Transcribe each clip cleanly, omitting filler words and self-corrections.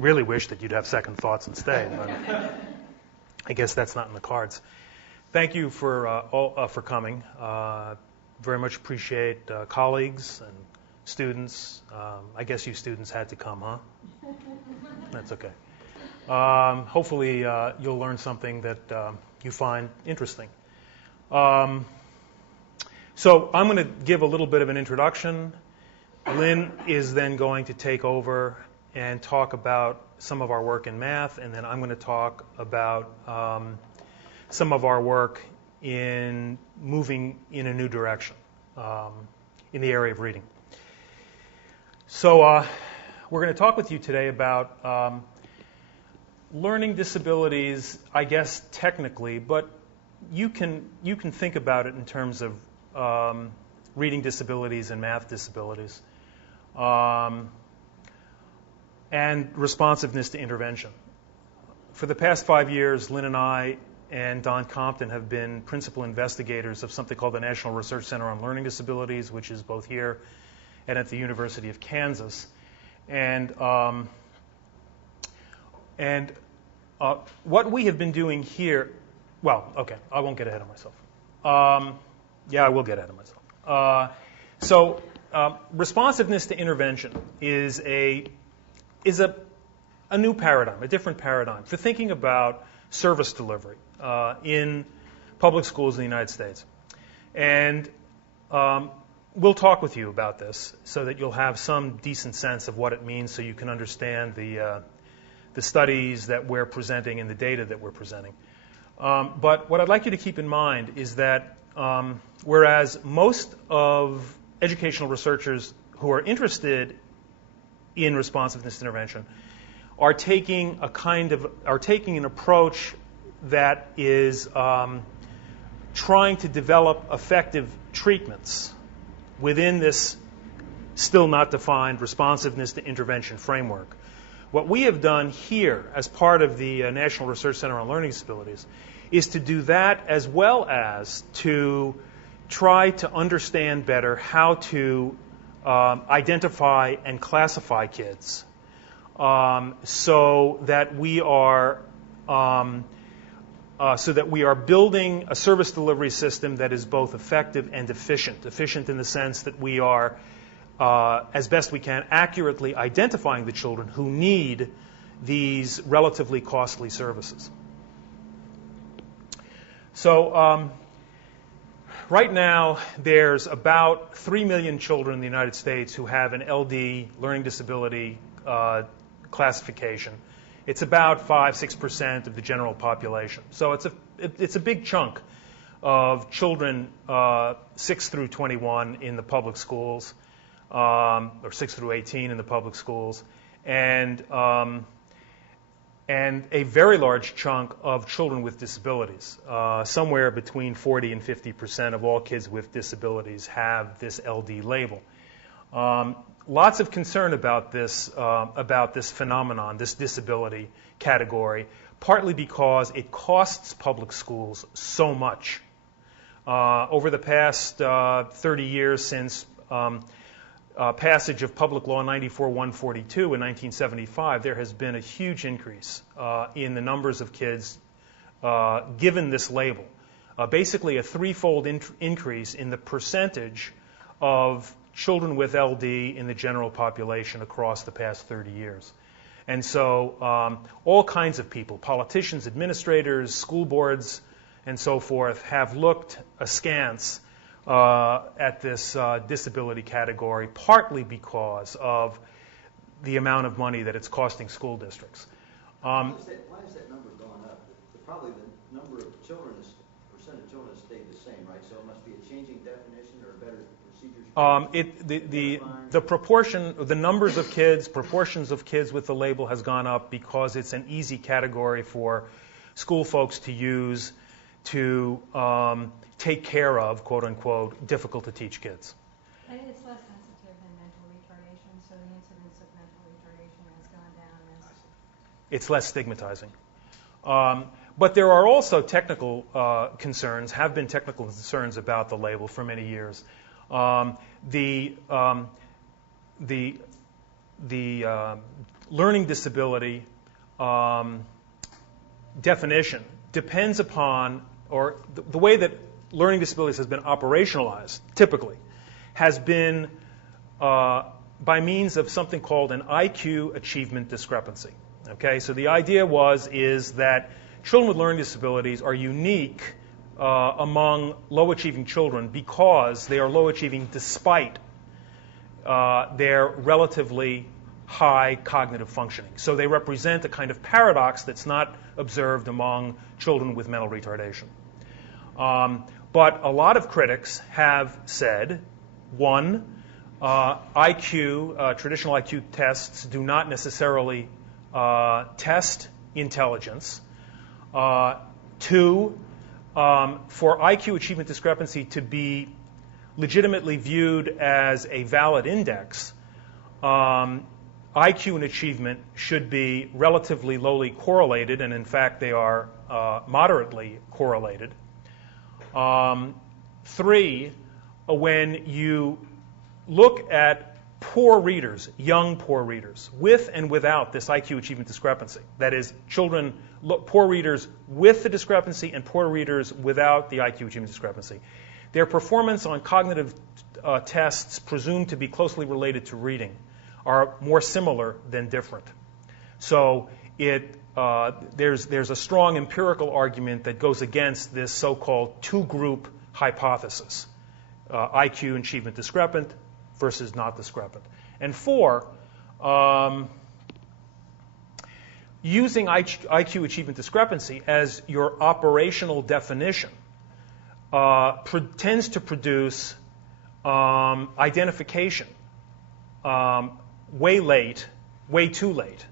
really wish that you'd have second thoughts and stay, but I guess that's not in the cards. Thank you for coming. Very much appreciate colleagues and students. I guess you students had to come, huh? That's okay. Hopefully you'll learn something that you find interesting. So I'm going to give a little bit of an introduction. Lynn is then going to take over and talk about some of our work in math, and then I'm going to talk about some of our work in moving in a new direction in the area of reading. So we're going to talk with you today about learning disabilities, I guess technically, but you can think about it in terms of reading disabilities and math disabilities, and responsiveness to intervention. For the past 5 years, Lynn and I and Don Compton have been principal investigators of something called the National Research Center on Learning Disabilities, which is both here and at the University of Kansas. And what we have been doing here, well, okay, I won't get ahead of myself. Yeah, I will get ahead of myself. So responsiveness to intervention is a new paradigm, a different paradigm for thinking about service delivery in public schools in the United States. And we'll talk with you about this so that you'll have some decent sense of what it means, so you can understand the studies that we're presenting and the data that we're presenting. But what I'd like you to keep in mind is that whereas most of educational researchers who are interested in responsiveness intervention are taking an approach that is trying to develop effective treatments within this still not defined responsiveness to intervention framework. What we have done here as part of the National Research Center on Learning Disabilities is to do that, as well as to try to understand better how to identify and classify kids so that we are building a service delivery system that is both effective and efficient. Efficient in the sense that we are, as best we can, accurately identifying the children who need these relatively costly services. So right now, there's about 3 million children in the United States who have an LD, learning disability classification. It's about 5-6% of the general population. So it's a big chunk of children 6 through 21 in the public schools, or 6 through 18 in the public schools, and a very large chunk of children with disabilities. Somewhere between 40 and 50% of all kids with disabilities have this LD label. Lots of concern about this phenomenon, this disability category, partly because it costs public schools so much. Over the past 30 years since passage of Public Law 94-142 in 1975, there has been a huge increase in the numbers of kids given this label. Basically a threefold increase in the percentage of children with LD in the general population across the past 30 years. And so all kinds of people, politicians, administrators, school boards, and so forth, have looked askance at this disability category, partly because of the amount of money that it's costing school districts. Why is that number going up? Probably the number of children, percent of children has stayed the same, right? So it must be a changing definition or a better procedure. The proportion, the numbers of kids, proportions of kids with the label has gone up because it's an easy category for school folks to use to take care of, quote unquote, difficult to teach kids. And it's less sensitive than mental retardation, so the incidence of mental retardation has gone down. It's less stigmatizing. But there are also technical concerns, have been technical concerns about the label for many years. The learning disability definition depends upon, or the way that learning disabilities has been operationalized, typically, has been by means of something called an IQ achievement discrepancy. Okay, so the idea is that children with learning disabilities are unique among low-achieving children because they are low-achieving despite their relatively high cognitive functioning. So they represent a kind of paradox that's not observed among children with mental retardation. But a lot of critics have said, one, traditional IQ tests do not necessarily test intelligence. Two, for IQ achievement discrepancy to be legitimately viewed as a valid index, IQ and achievement should be relatively lowly correlated, and in fact they are moderately correlated. Three, when you look at poor readers, young poor readers, with and without this IQ achievement discrepancy, that is, poor readers with the discrepancy and poor readers without the IQ achievement discrepancy, their performance on cognitive tests presumed to be closely related to reading are more similar than different. So there's a strong empirical argument that goes against this so-called two-group hypothesis, IQ achievement discrepant versus not discrepant. And four, using IQ achievement discrepancy as your operational definition tends to produce identification way too late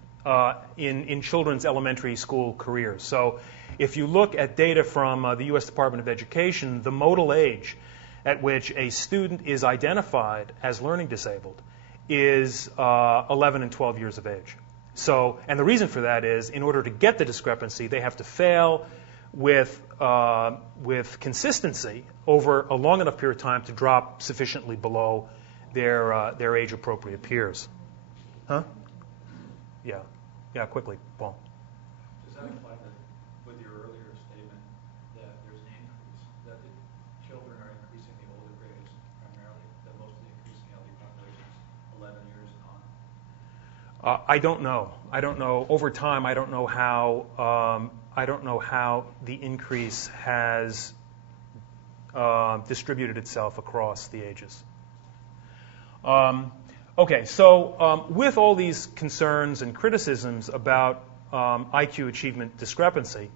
in children's elementary school careers. So if you look at data from the U.S. Department of Education, the modal age at which a student is identified as learning disabled is 11 and 12 years of age. So, and the reason for that is, in order to get the discrepancy, they have to fail with consistency over a long enough period of time to drop sufficiently below their age-appropriate peers. Huh? Yeah. Yeah, quickly, Paul. Does that imply that, with your earlier statement, that there's an increase, that the children are increasing the older grades primarily, that most of the increasing LD population is 11 years and on? I don't know. I don't know. Over time, I don't know how the increase has distributed itself across the ages. Okay, so with all these concerns and criticisms about IQ achievement discrepancy,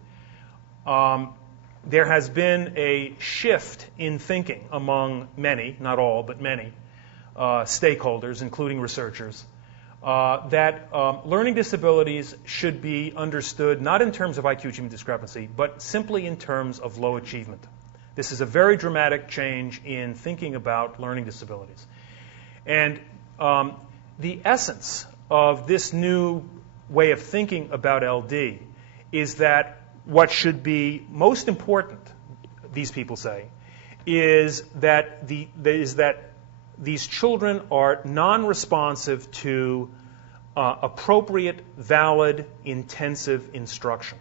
there has been a shift in thinking among many, not all, but many, stakeholders, including researchers, that learning disabilities should be understood not in terms of IQ achievement discrepancy, but simply in terms of low achievement. This is a very dramatic change in thinking about learning disabilities. And the essence of this new way of thinking about LD is that what should be most important, these people say, is that these children are non-responsive to appropriate, valid, intensive instruction.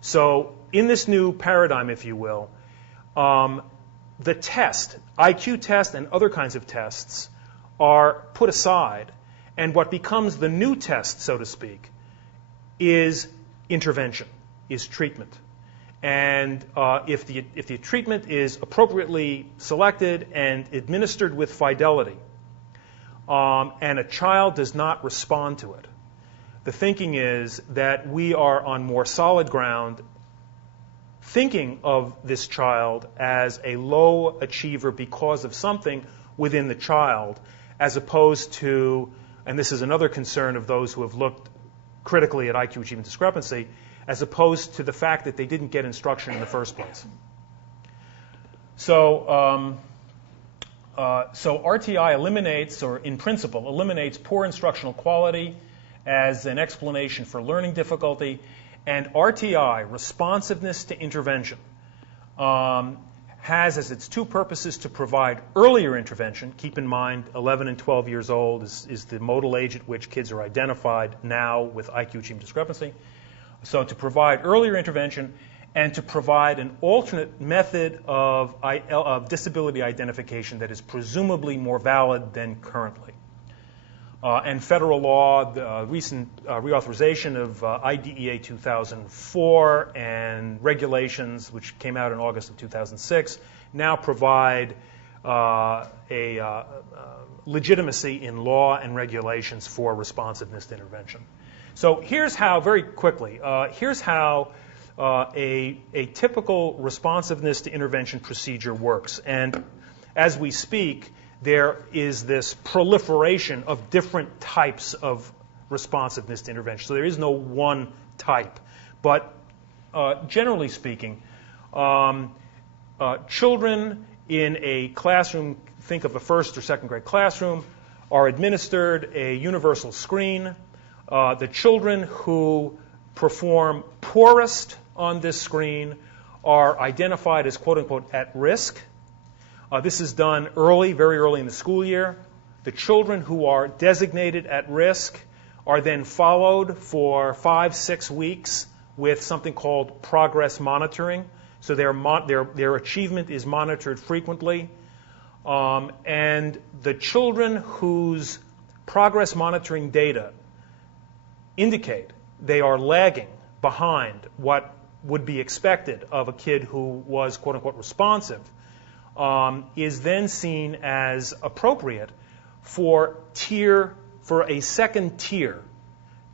So in this new paradigm, if you will, the test, IQ test and other kinds of tests, are put aside, and what becomes the new test, so to speak, is intervention, is treatment. And if the treatment is appropriately selected and administered with fidelity, and a child does not respond to it, the thinking is that we are on more solid ground thinking of this child as a low achiever because of something within the child, as opposed to, and this is another concern of those who have looked critically at IQ achievement discrepancy, as opposed to the fact that they didn't get instruction in the first place. So RTI eliminates, or in principle, eliminates poor instructional quality as an explanation for learning difficulty, and RTI, responsiveness to intervention, has as its two purposes to provide earlier intervention. Keep in mind, 11 and 12 years old is the modal age at which kids are identified now with IQ achievement discrepancy. So to provide earlier intervention and to provide an alternate method of disability identification that is presumably more valid than currently. And federal law, the recent reauthorization of IDEA 2004 and regulations, which came out in August of 2006, now provide legitimacy in law and regulations for responsiveness to intervention. So here's how, very quickly, here's how a typical responsiveness to intervention procedure works. And as we speak, there is this proliferation of different types of responsiveness to intervention. So there is no one type. But generally speaking, children in a classroom, think of a first or second grade classroom, are administered a universal screen. The children who perform poorest on this screen are identified as, quote unquote, at risk. This is done early, very early in the school year. The children who are designated at risk are then followed for 5-6 weeks with something called progress monitoring. So their achievement is monitored frequently. And the children whose progress monitoring data indicate they are lagging behind what would be expected of a kid who was, quote unquote, responsive, is then seen as appropriate for a second tier.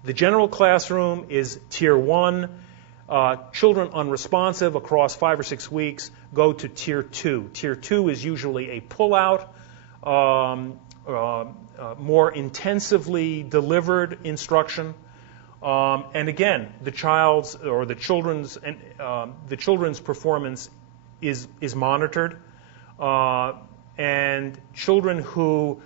The general classroom is tier 1. Children unresponsive across 5 or 6 weeks go to tier 2. Tier 2 is usually a pullout, more intensively delivered instruction. And again, the children's performance is monitored. And children who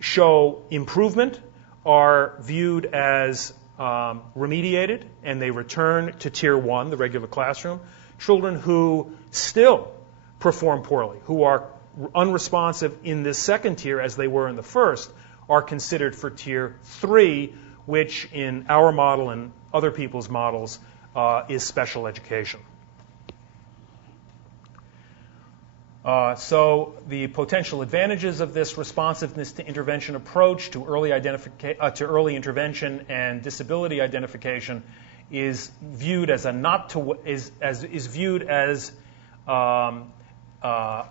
show improvement are viewed as remediated, and they return to tier 1, the regular classroom. Children who still perform poorly, who are unresponsive in this second tier as they were in the first, are considered for tier 3, which in our model and other people's models is special education. So the potential advantages of this responsiveness to intervention approach to early intervention and disability identification is viewed as an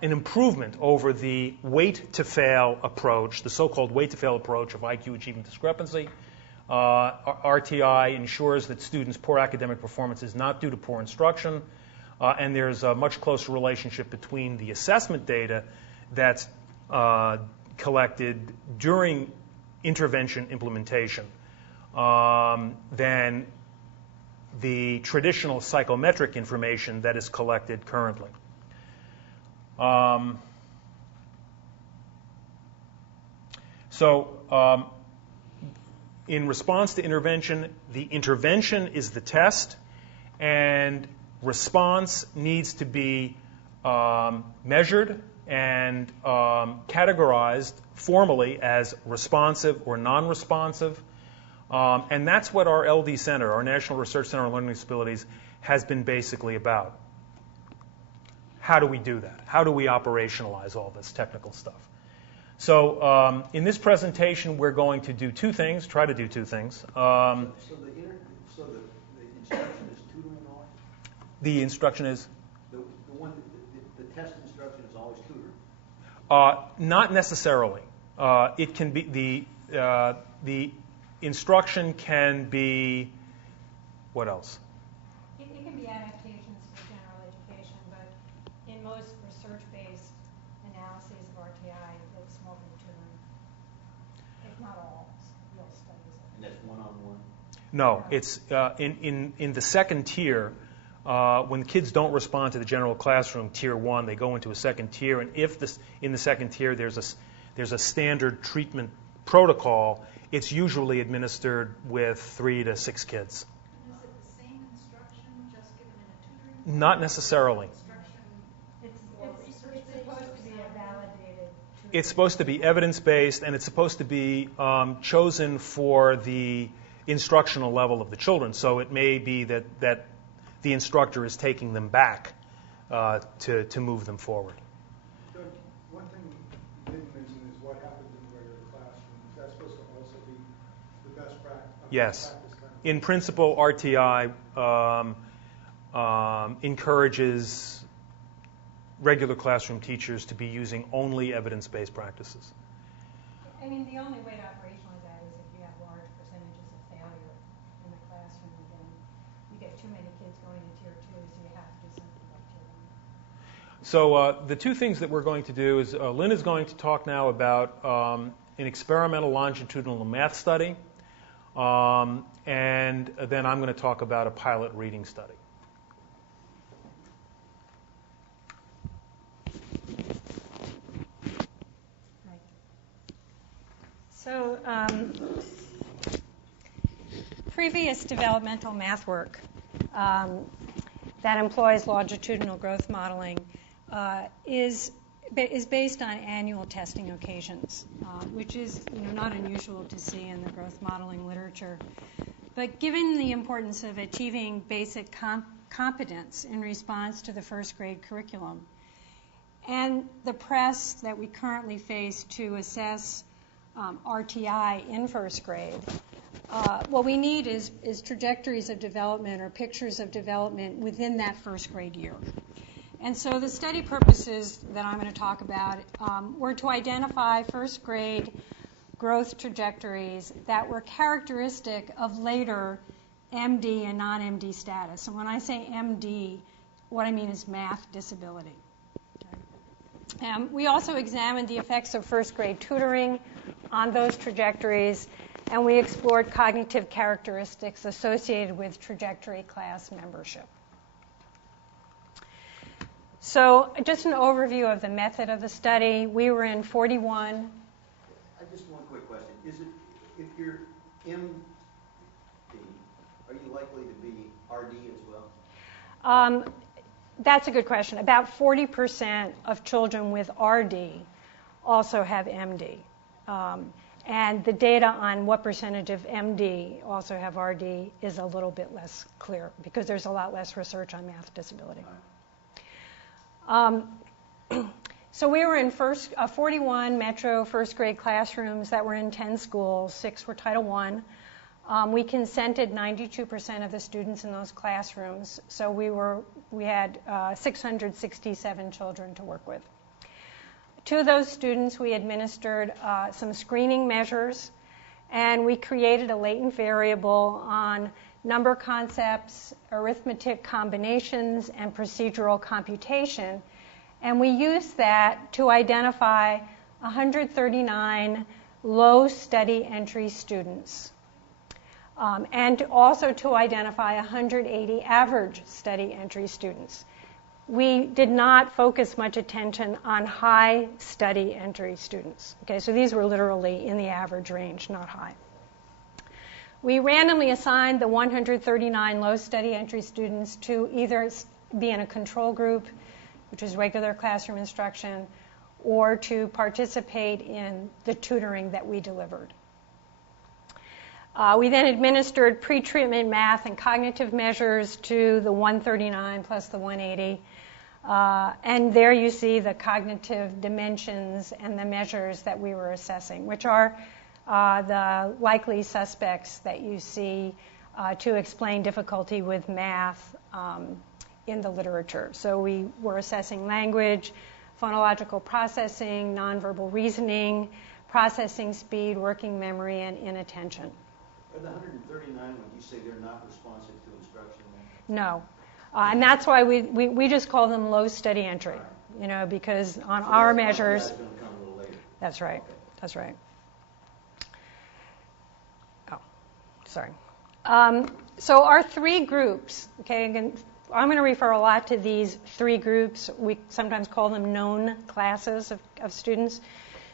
improvement over the wait to fail approach, the so-called wait to fail approach of IQ achievement discrepancy. RTI ensures that students' poor academic performance is not due to poor instruction. And there's a much closer relationship between the assessment data that's collected during intervention implementation than the traditional psychometric information that is collected currently. In response to intervention, the intervention is the test, and response needs to be measured and categorized formally as responsive or non-responsive. And that's what our LD Center, our National Research Center on Learning Disabilities, has been basically about. How do we do that? How do we operationalize all this technical stuff? So in this presentation, we're going to do two things, try to do two things. So the instruction is tutoring only? The instruction is? The test instruction is always tutoring? Not necessarily. It can be the instruction can be, what else? It can be adaptations for general education, but in most research-based analyses of RTI, it's mostly tutoring, if not all real studies. And that's one-on-one? No, it's in the second tier. When kids don't respond to the general classroom, tier 1, they go into a second tier, and if in the second tier there's a standard treatment protocol, it's usually administered with 3 to 6 kids. Is it the same instruction just given in a tutoring? Not necessarily. Instruction It's It's supposed to be evidence-based, and it's supposed to be chosen for the instructional level of the children. So it may be that the instructor is taking them back to move them forward. Doug, one thing you didn't mention is what happens in the regular classroom. Is that supposed to also be the best practice? Yes. In principle, RTI encourages regular classroom teachers to be using only evidence-based practices. I mean, the only way to operationalize that is if you have large percentages of failure in the classroom, then you get too many kids going to tier 2, so you have to do something about tier 1. So the two things that we're going to do is Lynn is going to talk now about an experimental longitudinal math study, and then I'm going to talk about a pilot reading study. So previous developmental math work that employs longitudinal growth modeling is based on annual testing occasions, which is not unusual to see in the growth modeling literature. But given the importance of achieving basic competence in response to the first grade curriculum and the press that we currently face to assess RTI in first grade, what we need is trajectories of development or pictures of development within that first grade year. And so the study purposes that I'm going to talk about were to identify first grade growth trajectories that were characteristic of later MD and non-MD status. And when I say MD, what I mean is math disability. We also examined the effects of first grade tutoring on those trajectories, and we explored cognitive characteristics associated with trajectory class membership. So just an overview of the method of the study. We were in 41. Just one quick question. Is it, if you're MD, are you likely to be RD as well? That's a good question. About 40% of children with RD also have MD. And the data on what percentage of MD also have RD is a little bit less clear because there's a lot less research on math disability. So we were in 41 metro first grade classrooms that were in 10 schools. 6 were Title I. We consented 92% of the students in those classrooms. So we had 667 children to work with. To those students, we administered some screening measures, and we created a latent variable on number concepts, arithmetic combinations, and procedural computation. And we used that to identify 139 low study entry students, and also to identify 180 average study entry students. We did not focus much attention on high study entry students. Okay, so these were literally in the average range, not high. We randomly assigned the 139 low study entry students to either be in a control group, which is regular classroom instruction, or to participate in the tutoring that we delivered. We then administered pre-treatment math and cognitive measures to the 139 plus the 180. And there you see the cognitive dimensions and the measures that we were assessing, which are the likely suspects that you see to explain difficulty with math in the literature. So we were assessing language, phonological processing, nonverbal reasoning, processing speed, working memory, and inattention. Are the 139, when you say they're not responsive to instruction? No. And that's why we just call them low study entry, because on our measures. That's going to come a little later. That's right. Okay. That's right. Oh, sorry. So our 3 groups, okay, again, I'm going to refer a lot to these 3 groups. We sometimes call them known classes of students.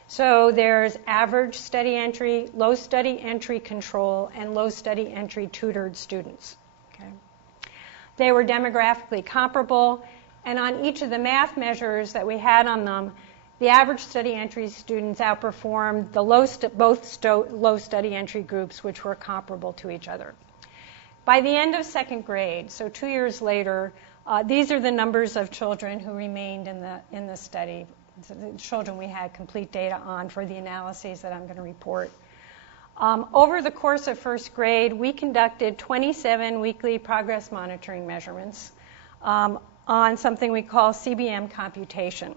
So there's average study entry, low study entry control, and low study entry tutored students. Okay. They were demographically comparable, and on each of the math measures that we had on them, the average study entry students outperformed the low study entry groups, which were comparable to each other. By the end of second grade, so 2 years later, these are the numbers of children who remained in the study, so the children we had complete data on for the analyses that I'm going to report. Over the course of first grade, we conducted 27 weekly progress monitoring measurements on something we call CBM computation.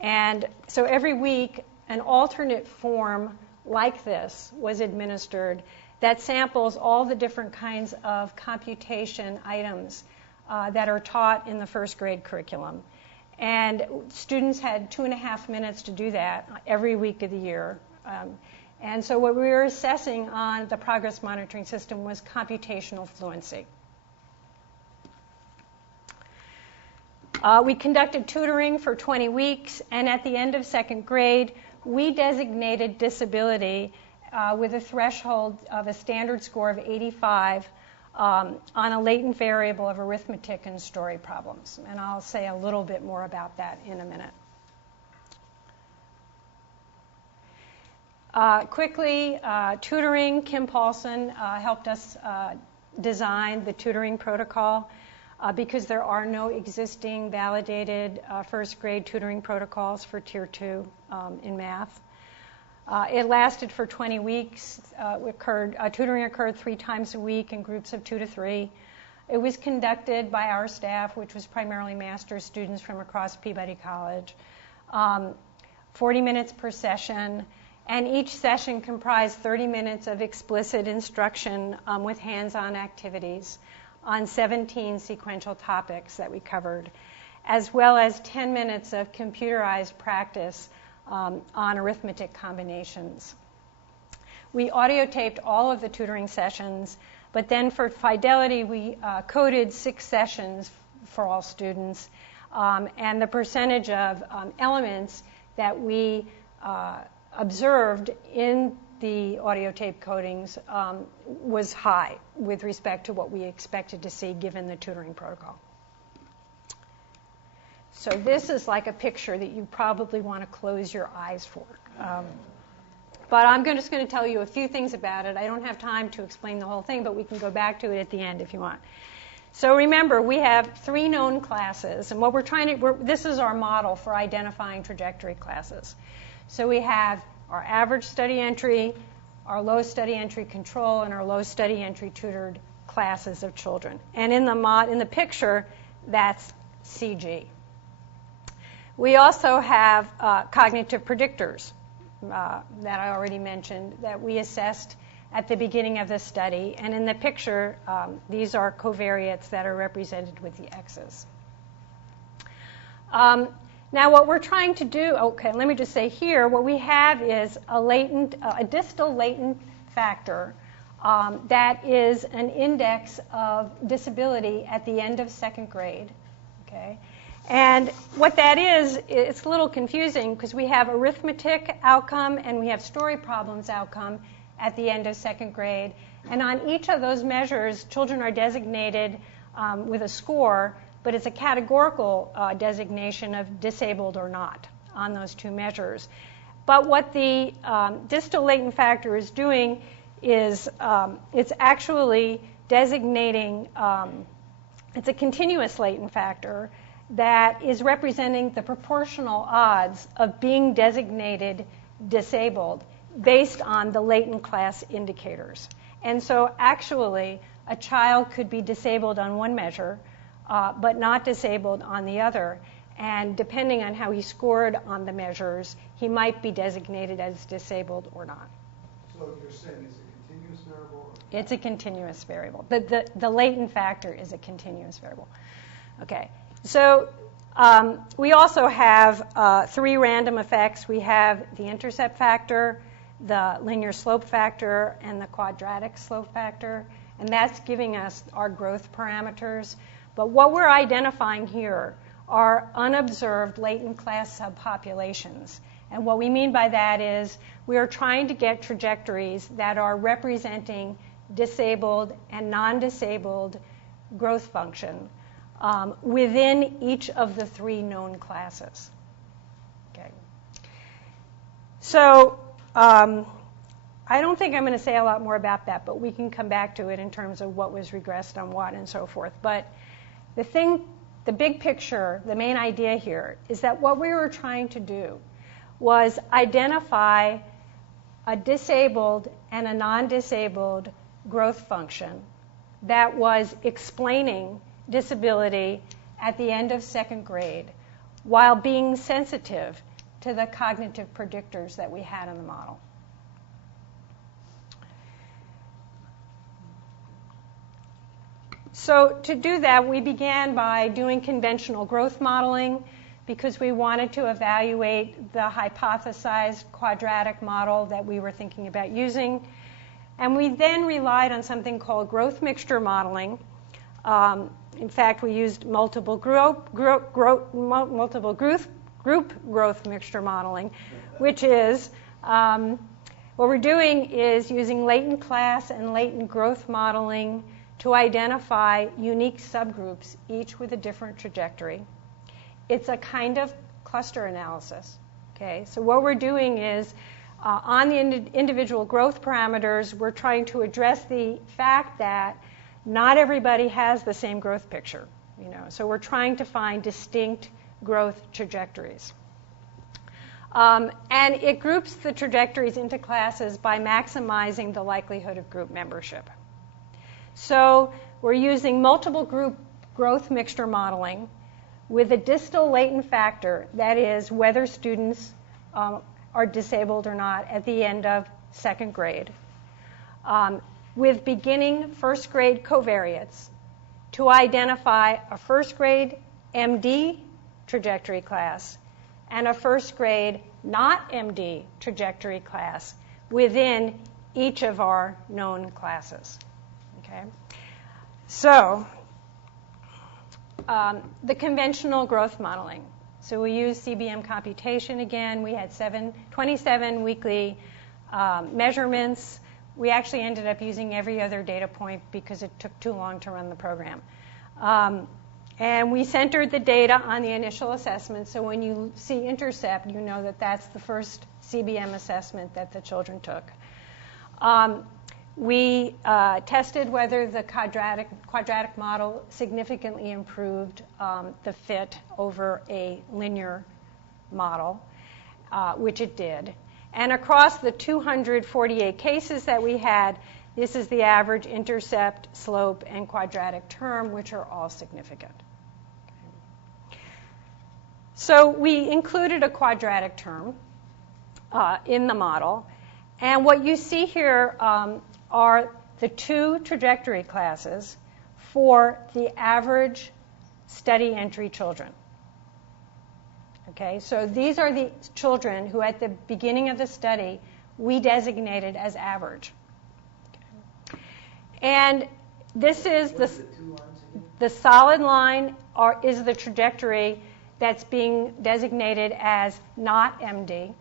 And so every week, an alternate form like this was administered that samples all the different kinds of computation items that are taught in the first grade curriculum. And students had 2.5 minutes to do that every week of the year. And so what we were assessing on the progress monitoring system was computational fluency. We conducted tutoring for 20 weeks, and at the end of second grade, we designated disability with a threshold of a standard score of 85 on a latent variable of arithmetic and story problems. And I'll say a little bit more about that in a minute. Quickly, tutoring. Kim Paulson helped us design the tutoring protocol because there are no existing validated first grade tutoring protocols for Tier 2 in math. It lasted for 20 weeks. Tutoring occurred 3 times a week in groups of 2 to 3. It was conducted by our staff, which was primarily master's students from across Peabody College. 40 minutes per session, and each session comprised 30 minutes of explicit instruction with hands-on activities on 17 sequential topics that we covered, as well as 10 minutes of computerized practice on arithmetic combinations. We audio taped all of the tutoring sessions, but then for fidelity, we coded 6 sessions for all students, and the percentage of elements that we observed in the audio tape codings was high with respect to what we expected to see given the tutoring protocol. So this is like a picture that you probably want to close your eyes for. But I'm just going to tell you a few things about it. I don't have time to explain the whole thing, but we can go back to it at the end if you want. So remember, we have 3 known classes, and what this is our model for identifying trajectory classes. So we have our average study entry, our low study entry control, and our low study entry tutored classes of children. And in the picture, that's CG. We also have cognitive predictors that I already mentioned that we assessed at the beginning of the study. And in the picture, these are covariates that are represented with the X's. Now, what we're trying to do, let me just say here, what we have is a distal latent factor that is an index of disability at the end of second grade. Okay? And what that is, it's a little confusing because we have arithmetic outcome and we have story problems outcome at the end of second grade. And on each of those measures, children are designated with a score, but it's a categorical designation of disabled or not on those 2 measures. But what the distal latent factor is doing is it's actually designating, it's a continuous latent factor that is representing the proportional odds of being designated disabled based on the latent class indicators. And so actually, a child could be disabled on one measure, but not disabled on the other. And depending on how he scored on the measures, he might be designated as disabled or not. So you're saying it's a continuous variable? It's a continuous variable. The latent factor is a continuous variable. Okay. So we also have 3 random effects. We have the intercept factor, the linear slope factor, and the quadratic slope factor. And that's giving us our growth parameters. But what we're identifying here are unobserved latent class subpopulations. And what we mean by that is we are trying to get trajectories that are representing disabled and non-disabled growth function within each of the 3 known classes. Okay. So I don't think I'm going to say a lot more about that, but we can come back to it in terms of what was regressed on what and so forth. But the big picture, the main idea here is that what we were trying to do was identify a disabled and a non-disabled growth function that was explaining disability at the end of second grade while being sensitive to the cognitive predictors that we had in the model. So to do that, we began by doing conventional growth modeling because we wanted to evaluate the hypothesized quadratic model that we were thinking about using. And we then relied on something called growth mixture modeling. In fact, we used multiple group growth mixture modeling, which is what we're doing is using latent class and latent growth modeling to identify unique subgroups, each with a different trajectory. It's a kind of cluster analysis. Okay, so what we're doing is on the individual growth parameters, we're trying to address the fact that not everybody has the same growth picture. So we're trying to find distinct growth trajectories. And it groups the trajectories into classes by maximizing the likelihood of group membership. So we're using multiple group growth mixture modeling with a distal latent factor, that is, whether students are disabled or not at the end of second grade, with beginning first grade covariates to identify a first grade MD trajectory class and a first grade not MD trajectory class within each of our known classes. Okay? So the conventional growth modeling. So we used CBM computation again. We had 27 weekly measurements. We actually ended up using every other data point because it took too long to run the program. And we centered the data on the initial assessment. So when you see intercept, you know that that's the first CBM assessment that the children took. We tested whether the quadratic model significantly improved the fit over a linear model, which it did. And across the 248 cases that we had, this is the average intercept, slope, and quadratic term, which are all significant. So we included a quadratic term in the model. And what you see here are the two trajectory classes for the average study entry children. Okay, so these are the children who at the beginning of the study we designated as average. Okay. And this is the solid line is the trajectory that's being designated as not MD.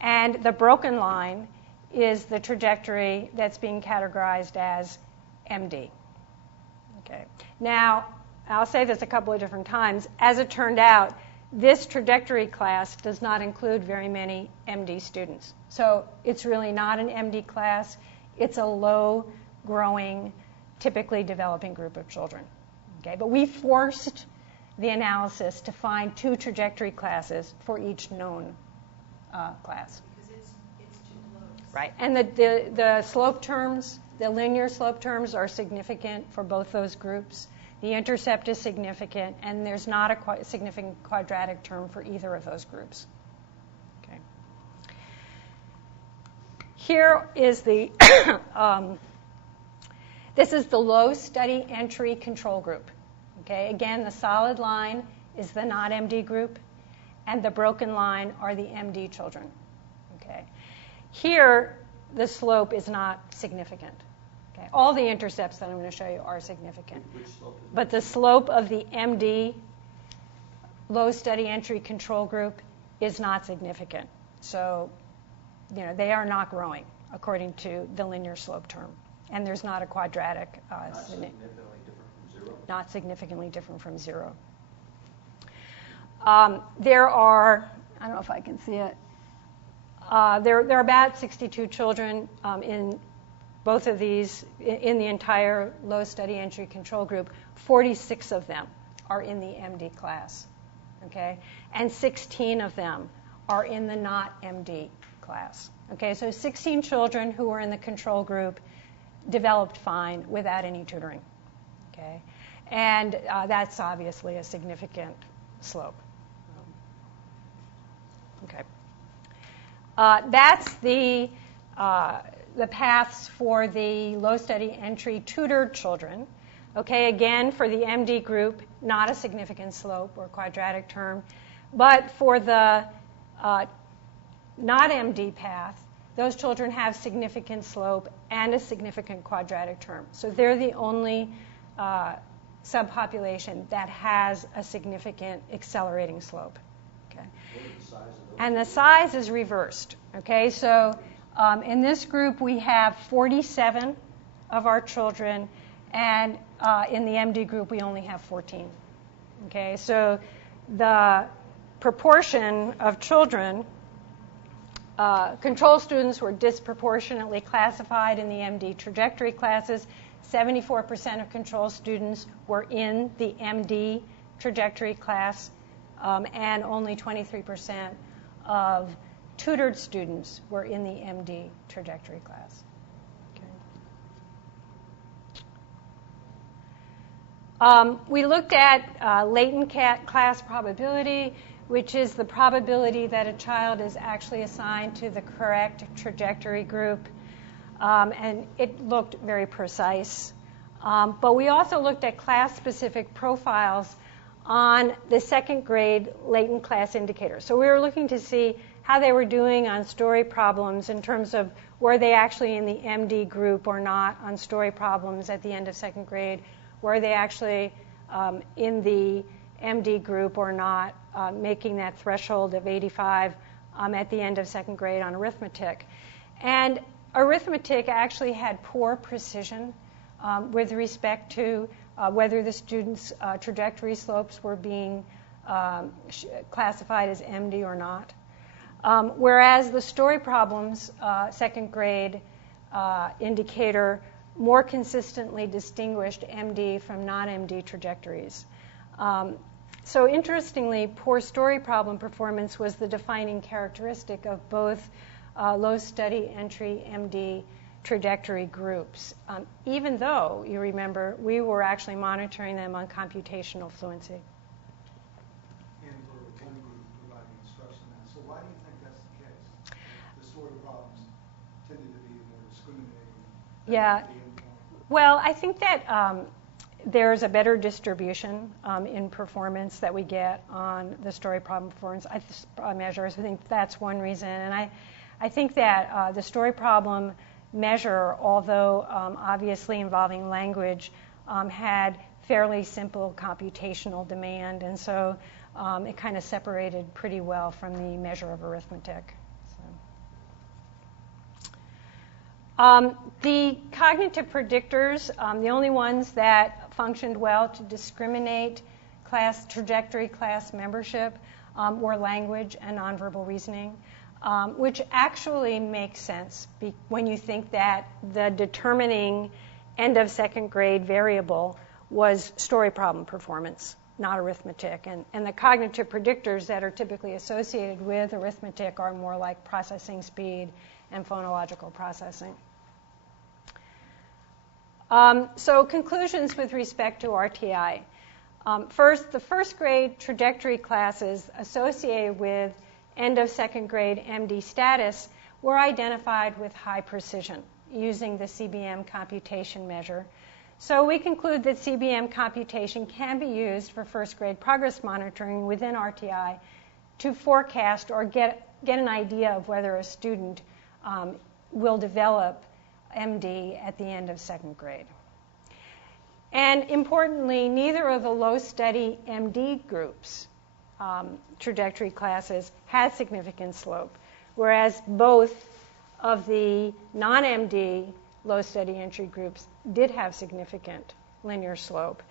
And the broken line is the trajectory that's being categorized as MD. Okay. Now, I'll say this a couple of different times. As it turned out, this trajectory class does not include very many MD students. So it's really not an MD class. It's a low-growing, typically developing group of children. Okay. But we forced the analysis to find two trajectory classes for each known class. Right, and the slope terms, the linear slope terms are significant for both those groups. The intercept is significant, and there's not a significant quadratic term for either of those groups. Okay. Here is the this is the low study entry control group. Okay, again, the solid line is the not MD group, and the broken line are the MD children. Okay. Here, the slope is not significant. Okay. All the intercepts that I'm going to show you are significant. Which slope is but the slope of the MD, low study entry control group, is not significant. So, they are not growing according to the linear slope term. And there's not a quadratic. Not significantly different from zero. There are, I don't know if I can see it. There are about 62 children in both of these, in the entire low study entry control group. 46 of them are in the MD class, okay? And 16 of them are in the not MD class, okay? So 16 children who were in the control group developed fine without any tutoring, okay? And that's obviously a significant slope. Okay. That's the paths for the low study entry tutored children. Okay, again, for the MD group, not a significant slope or quadratic term. But for the not MD path, those children have significant slope and a significant quadratic term. So they're the only subpopulation that has a significant accelerating slope. Okay. And the size is reversed. Okay, so in this group we have 47 of our children, and in the MD group we only have 14. Okay, so the proportion of children, control students were disproportionately classified in the MD trajectory classes. 74% of control students were in the MD trajectory class, and only 23% of tutored students were in the MD trajectory class. Okay. We looked at latent class probability, which is the probability that a child is actually assigned to the correct trajectory group, and it looked very precise. But we also looked at class-specific profiles on the second grade latent class indicator. So we were looking to see how they were doing on story problems in terms of were they actually in the MD group or not on story problems at the end of second grade, were they actually in the MD group or not, making that threshold of 85 at the end of second grade on arithmetic. And arithmetic actually had poor precision with respect to whether the students' trajectory slopes were being classified as MD or not. Whereas the story problems, second grade indicator, more consistently distinguished MD from non-MD trajectories. So interestingly, poor story problem performance was the defining characteristic of both low study entry MD trajectory groups, even though, you remember, we were actually monitoring them on computational fluency. And for one group providing instruction now. So why do you think that's the case? The story problems tended to be more discriminating. Yeah. Well, I think that there's a better distribution in performance that we get on the story problem performance measures. I think that's one reason. And I think that the story problem measure, although obviously involving language, had fairly simple computational demand, and so it kind of separated pretty well from the measure of arithmetic. So. The cognitive predictors, the only ones that functioned well to discriminate class trajectory class membership were language and nonverbal reasoning. Which actually makes sense when you think that the determining end of second grade variable was story problem performance, not arithmetic. And the cognitive predictors that are typically associated with arithmetic are more like processing speed and phonological processing. So conclusions with respect to RTI. First, the first grade trajectory classes associated with end of second grade MD status were identified with high precision using the CBM computation measure. So we conclude that CBM computation can be used for first grade progress monitoring within RTI to forecast or get an idea of whether a student will develop MD at the end of second grade. And importantly, neither of the low study MD groups trajectory classes had significant slope, whereas both of the non-MD low study entry groups did have significant linear slope.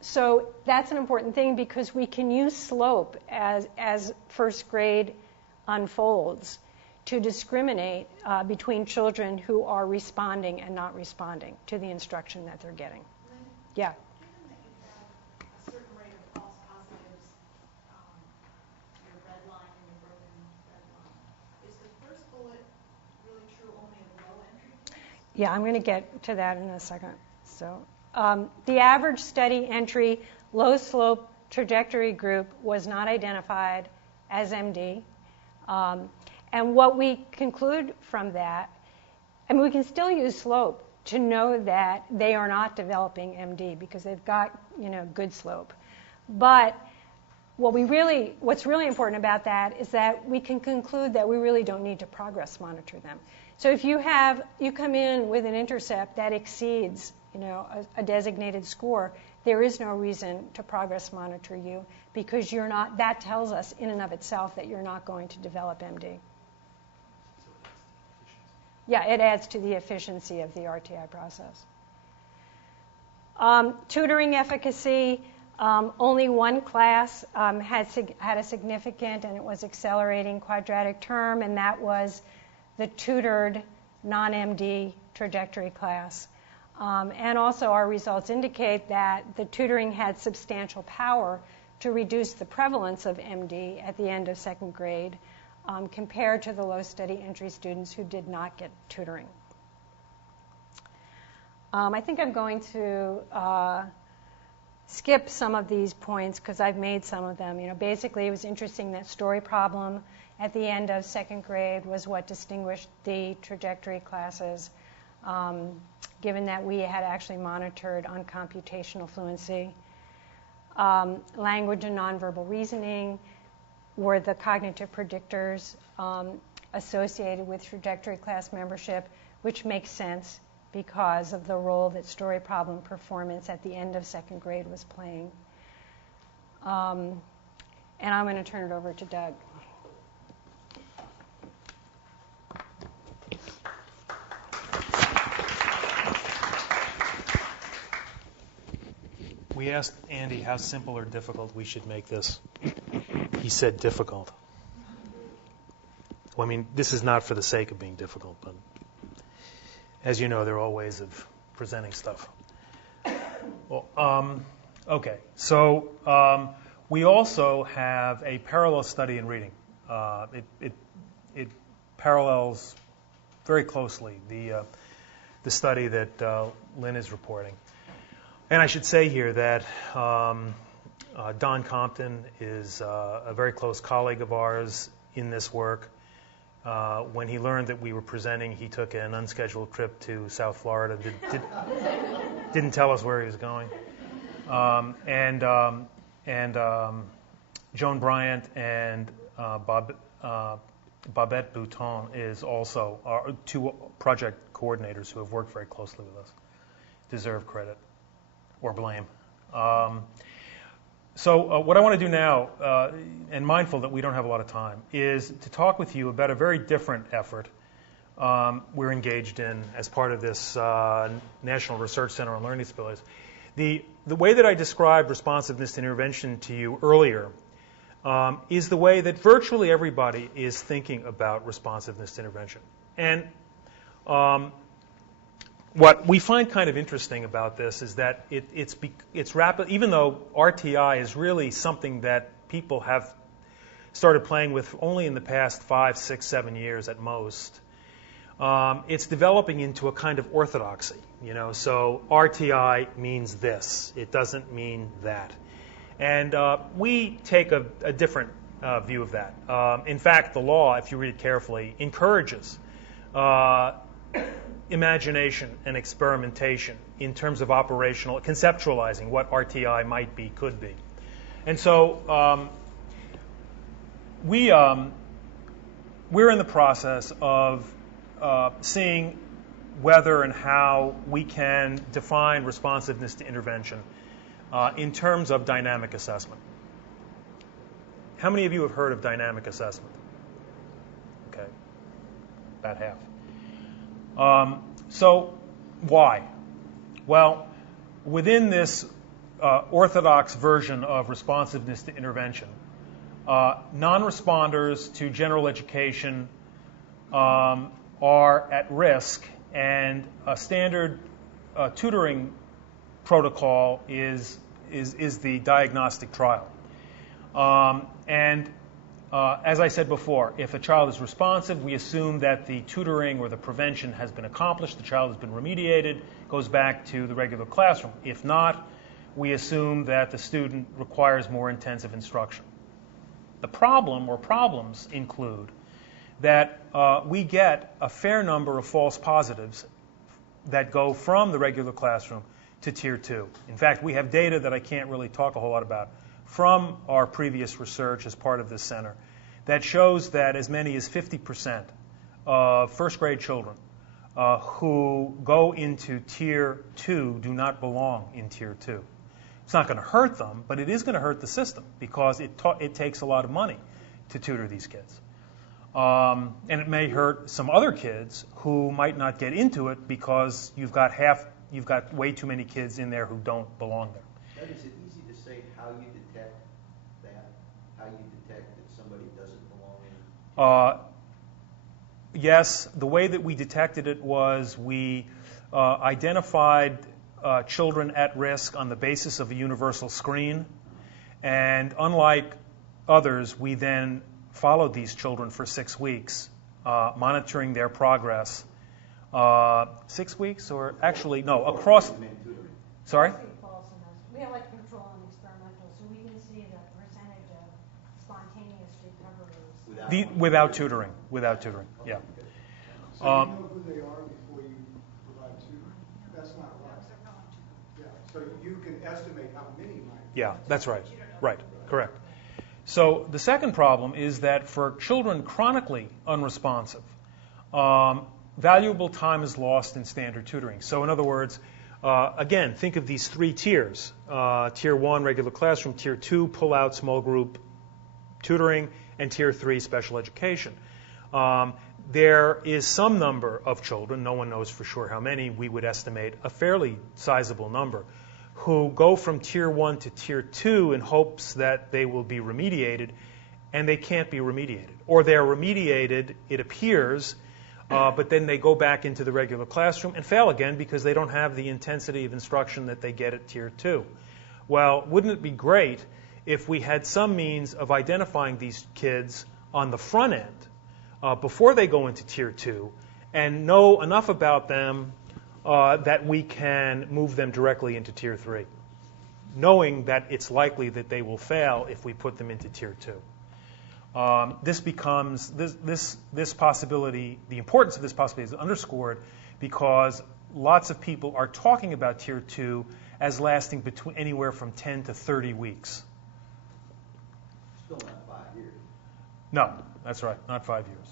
So that's an important thing because we can use slope as first grade unfolds to discriminate between children who are responding and not responding to the instruction that they're getting. Lynn, Yeah. given that you have a certain rate of false positives, your red line and your broken red line, is the first bullet really true only of low entry kids? Yeah, I'm going to get to that in a second. So, the average study entry low slope trajectory group was not identified as MD. And what we conclude from that, and we can still use slope to know that they are not developing MD because they've got, good slope. But what's really important about that is that we can conclude that we really don't need to progress monitor them. So if you come in with an intercept that exceeds, a designated score, there is no reason to progress monitor you because that tells us in and of itself that you're not going to develop MD. Yeah, it adds to the efficiency of the RTI process. Tutoring efficacy, only one class had a significant, and it was accelerating quadratic term, and that was the tutored non-MD trajectory class. And also our results indicate that the tutoring had substantial power to reduce the prevalence of MD at the end of second grade compared to the low study entry students who did not get tutoring. I think I'm going to skip some of these points because I've made some of them. Basically it was interesting that story problem at the end of second grade was what distinguished the trajectory classes, given that we had actually monitored on computational fluency. Language and nonverbal reasoning were the cognitive predictors associated with trajectory class membership, which makes sense because of the role that story problem performance at the end of second grade was playing. And I'm going to turn it over to Doug. We asked Andy how simple or difficult we should make this. He said difficult. Well, I mean, this is not for the sake of being difficult, but as you know, there are all ways of presenting stuff. Well, okay, so we also have a parallel study in reading. It parallels very closely the study that Lynn is reporting. And I should say here that Don Compton is a very close colleague of ours in this work. When he learned that we were presenting, he took an unscheduled trip to South Florida. Didn't tell us where he was going. And Joan Bryant and Babette Bouton is also our two project coordinators who have worked very closely with us. Deserve credit. Or blame. So what I want to do now, and mindful that we don't have a lot of time, is to talk with you about a very different effort we're engaged in as part of this National Research Center on Learning Disabilities. The way that I described responsiveness intervention to you earlier is the way that virtually everybody is thinking about responsiveness intervention. And what we find kind of interesting about this is that it's rapid, even though RTI is really something that people have started playing with only in the past 5, 6, 7 years at most. It's developing into a kind of orthodoxy, So RTI means this; it doesn't mean that, and we take a different view of that. In fact, the law, if you read it carefully, encourages imagination and experimentation in terms of conceptualizing what RTI might be, could be. And so we're in the process of seeing whether and how we can define responsiveness to intervention in terms of dynamic assessment. How many of you have heard of dynamic assessment? Okay, about half. So why? Well, within this orthodox version of responsiveness to intervention, non-responders to general education are at risk, and a standard tutoring protocol is the diagnostic trial. As I said before, if a child is responsive, we assume that the tutoring or the prevention has been accomplished, the child has been remediated, goes back to the regular classroom. If not, we assume that the student requires more intensive instruction. The problem or problems include that we get a fair number of false positives that go from the regular classroom to Tier 2. In fact, we have data that I can't really talk a whole lot about from our previous research as part of this center that shows that as many as 50% of first grade children who go into Tier 2 do not belong in Tier 2. It's not going to hurt them, but it is going to hurt the system because it takes a lot of money to tutor these kids. And it may hurt some other kids who might not get into it because you've got way too many kids in there who don't belong there. Is it easy to say how you detect that? How you detect that somebody doesn't belong in? Yes, the way that we detected it was we identified children at risk on the basis of a universal screen, and unlike others, we then followed these children for 6 weeks, monitoring their progress. 6 weeks, or actually, no, across. Sorry? We have like control and experimental, so we can see the percentage of spontaneous recoveries. Without tutoring, yeah. So you know who they are before you provide tutoring? That's not right. Yeah. So you can estimate how many might. Yeah, that's right. Right, correct. So the second problem is that for children chronically unresponsive, valuable time is lost in standard tutoring. So in other words, again, think of these 3 tiers. Tier 1, regular classroom. Tier 2, pull-out small group tutoring. And Tier 3, special education. There is some number of children, no one knows for sure how many, we would estimate a fairly sizable number, who go from Tier 1 to Tier 2 in hopes that they will be remediated, and they can't be remediated. Or they're remediated, it appears, but then they go back into the regular classroom and fail again because they don't have the intensity of instruction that they get at Tier 2. Well, wouldn't it be great if we had some means of identifying these kids on the front end before they go into Tier 2 and know enough about them that we can move them directly into Tier 3, knowing that it's likely that they will fail if we put them into Tier 2. This possibility, the importance of this possibility is underscored because lots of people are talking about Tier 2 as lasting between anywhere from 10 to 30 weeks. Still not 5 years. No, that's right, not 5 years.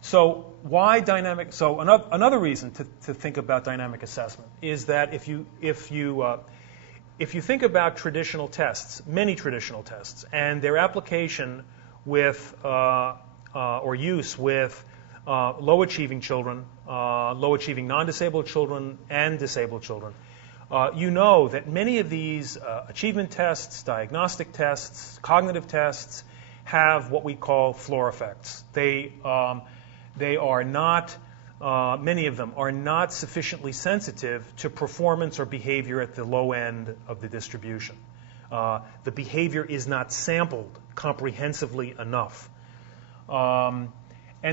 So why dynamic? So another reason to think about dynamic assessment is that if you think about traditional tests, many traditional tests, and their application with or use with low-achieving children, low-achieving non-disabled children, and disabled children, you know that many of these achievement tests, diagnostic tests, cognitive tests have what we call floor effects. They are not, many of them are not sufficiently sensitive to performance or behavior at the low end of the distribution. The behavior is not sampled comprehensively enough. And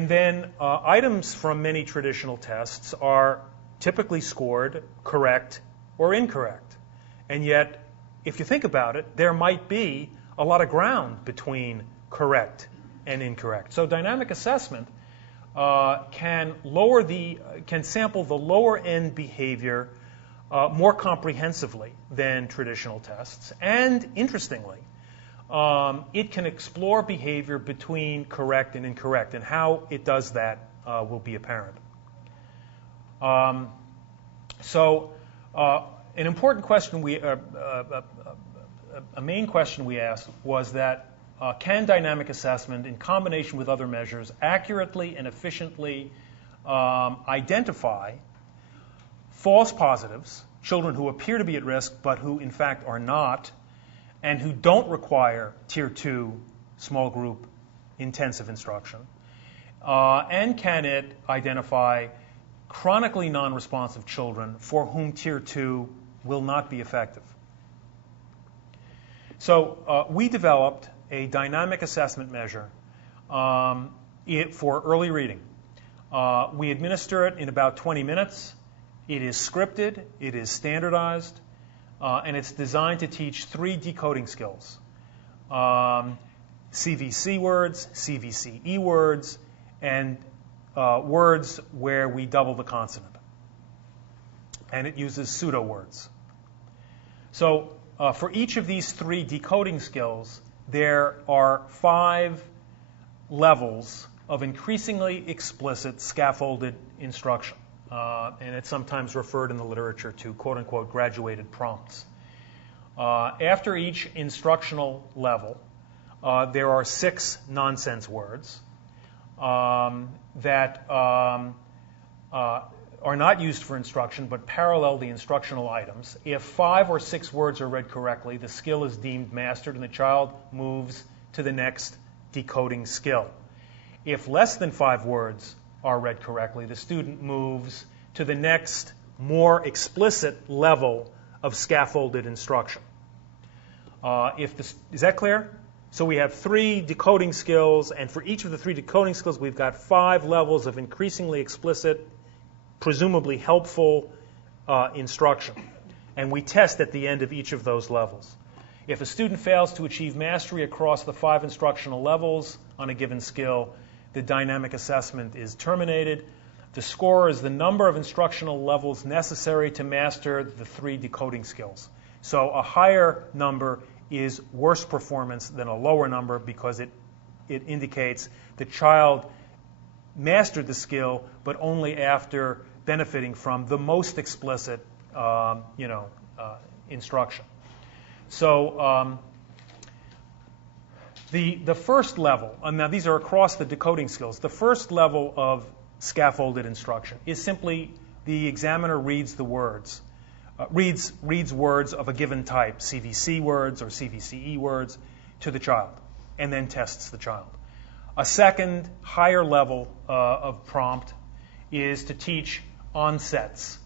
then items from many traditional tests are typically scored correct or incorrect. And yet, if you think about it, there might be a lot of ground between correct and incorrect. So dynamic assessment can sample the lower end behavior more comprehensively than traditional tests. And interestingly, it can explore behavior between correct and incorrect, and how it does that will be apparent. An important question a main question we asked was that can dynamic assessment, in combination with other measures, accurately and efficiently identify false positives, children who appear to be at risk but who in fact are not, and who don't require Tier 2 small group intensive instruction, And can it identify chronically non-responsive children for whom Tier 2 will not be effective? So we developed a dynamic assessment measure for early reading. We administer it in about 20 minutes. It is scripted, it is standardized, and it's designed to teach 3 decoding skills. CVC words, CVCE words, and words where we double the consonant. And it uses pseudo words. So for each of these 3 decoding skills, there are 5 levels of increasingly explicit scaffolded instruction. And it's sometimes referred in the literature to quote-unquote graduated prompts. After each instructional level, there are 6 nonsense words that are not used for instruction but parallel the instructional items. If 5 or 6 words are read correctly, the skill is deemed mastered and the child moves to the next decoding skill. If less than 5 words are read correctly, the student moves to the next, more explicit level of scaffolded instruction. Is that clear? So we have 3 decoding skills, and for each of the 3 decoding skills, we've got 5 levels of increasingly explicit, presumably helpful instruction. And we test at the end of each of those levels. If a student fails to achieve mastery across the 5 instructional levels on a given skill, the dynamic assessment is terminated. The score is the number of instructional levels necessary to master the 3 decoding skills. So a higher number is worse performance than a lower number because it indicates the child mastered the skill, but only after benefiting from the most explicit, instruction. So the first level, and now these are across the decoding skills, the first level of scaffolded instruction is simply the examiner reads the words, reads words of a given type, CVC words or CVCE words, to the child, and then tests the child. A second, higher level of prompt is to teach onsets,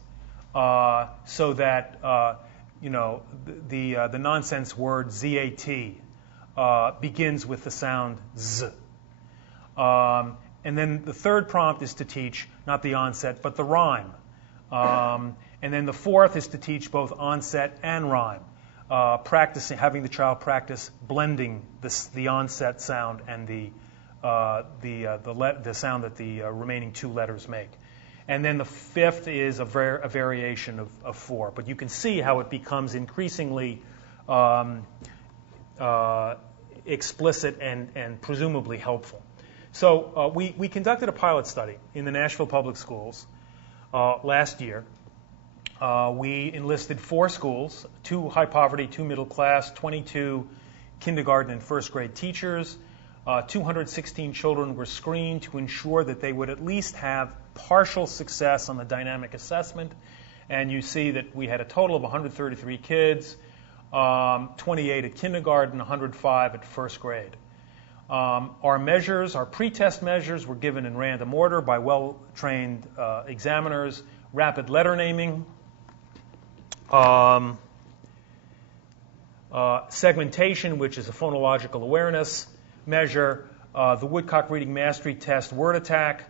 so that the nonsense word ZAT begins with the sound Z. And then the third prompt is to teach not the onset but the rhyme. And then the fourth is to teach both onset and rhyme, having the child practice blending the onset sound and the sound that the remaining 2 letters make. And then the fifth is a variation of 4. But you can see how it becomes increasingly explicit and presumably helpful. So we conducted a pilot study in the Nashville Public Schools last year. We enlisted 4 schools, 2 high poverty, 2 middle class, 22 kindergarten and first grade teachers. 216 children were screened to ensure that they would at least have partial success on the dynamic assessment. And you see that we had a total of 133 kids, 28 at kindergarten, 105 at first grade. Our measures, our pretest measures, were given in random order by well-trained examiners. Rapid letter naming, segmentation, which is a phonological awareness measure, the Woodcock Reading Mastery Test, word attack,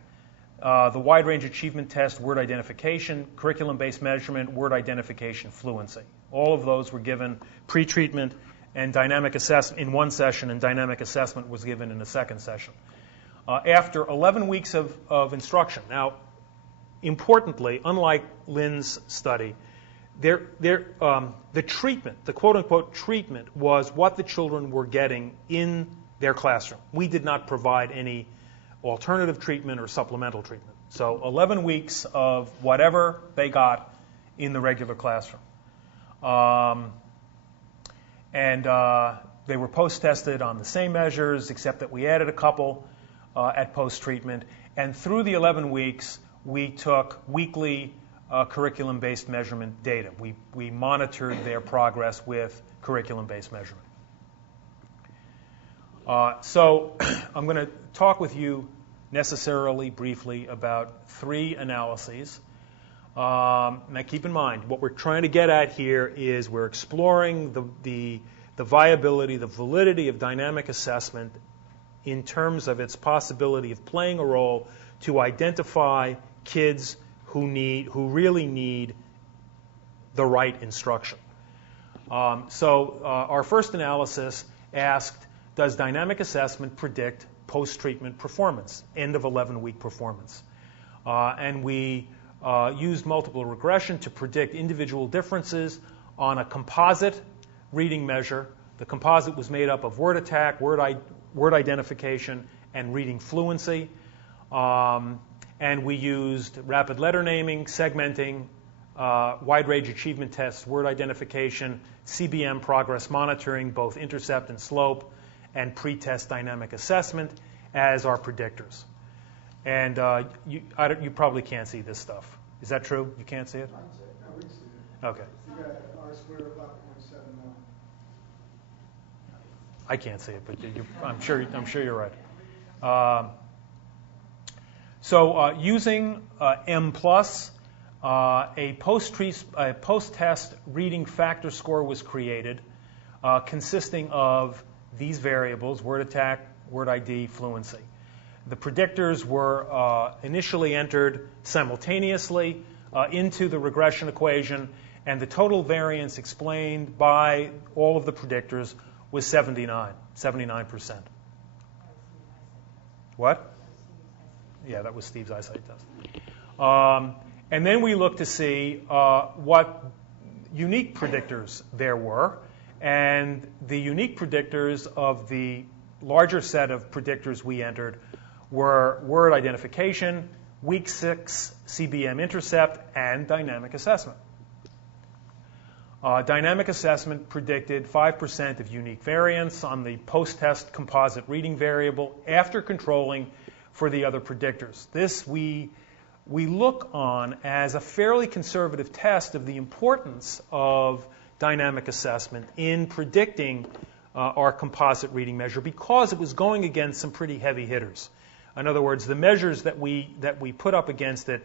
the Wide Range Achievement Test, word identification, curriculum-based measurement, word identification, fluency. All of those were given pre-treatment and dynamic assessment in one session, and dynamic assessment was given in a second session. After 11 weeks of instruction, now, importantly, unlike Lynn's study, the treatment, the quote-unquote treatment, was what the children were getting in their classroom. We did not provide any alternative treatment or supplemental treatment. So 11 weeks of whatever they got in the regular classroom. And they were post-tested on the same measures, except that we added a couple at post-treatment. And through the 11 weeks, we took weekly curriculum-based measurement data. We monitored their progress with curriculum-based measurement. So I'm going to talk with you necessarily briefly about 3 analyses. Now keep in mind, what we're trying to get at here is we're exploring the viability, the validity of dynamic assessment in terms of its possibility of playing a role to identify kids who really need the right instruction. So our first analysis asked, does dynamic assessment predict post-treatment performance, end of 11-week performance? And we used multiple regression to predict individual differences on a composite reading measure. The composite was made up of word attack, word identification, and reading fluency. And we used rapid letter naming, segmenting, wide range achievement tests, word identification, CBM progress monitoring, both intercept and slope, and pre-test dynamic assessment as our predictors. And you probably can't see this stuff. Is that true? You can't see it? No, we can see it. Okay. You got R squared of 5.79. I can't see it, but I'm sure you're right. So using M+, a post-test reading factor score was created consisting of these variables, word attack, word ID, fluency. The predictors were initially entered simultaneously into the regression equation, and the total variance explained by all of the predictors was 79%. What? Yeah, that was Steve's eyesight test. And then we looked to see what unique predictors there were, and the unique predictors of the larger set of predictors we entered were word identification, week 6 CBM intercept, and dynamic assessment. Dynamic assessment predicted 5% of unique variance on the post-test composite reading variable after controlling for the other predictors. This we look on as a fairly conservative test of the importance of dynamic assessment in predicting our composite reading measure, because it was going against some pretty heavy hitters. In other words, the measures that we put up against it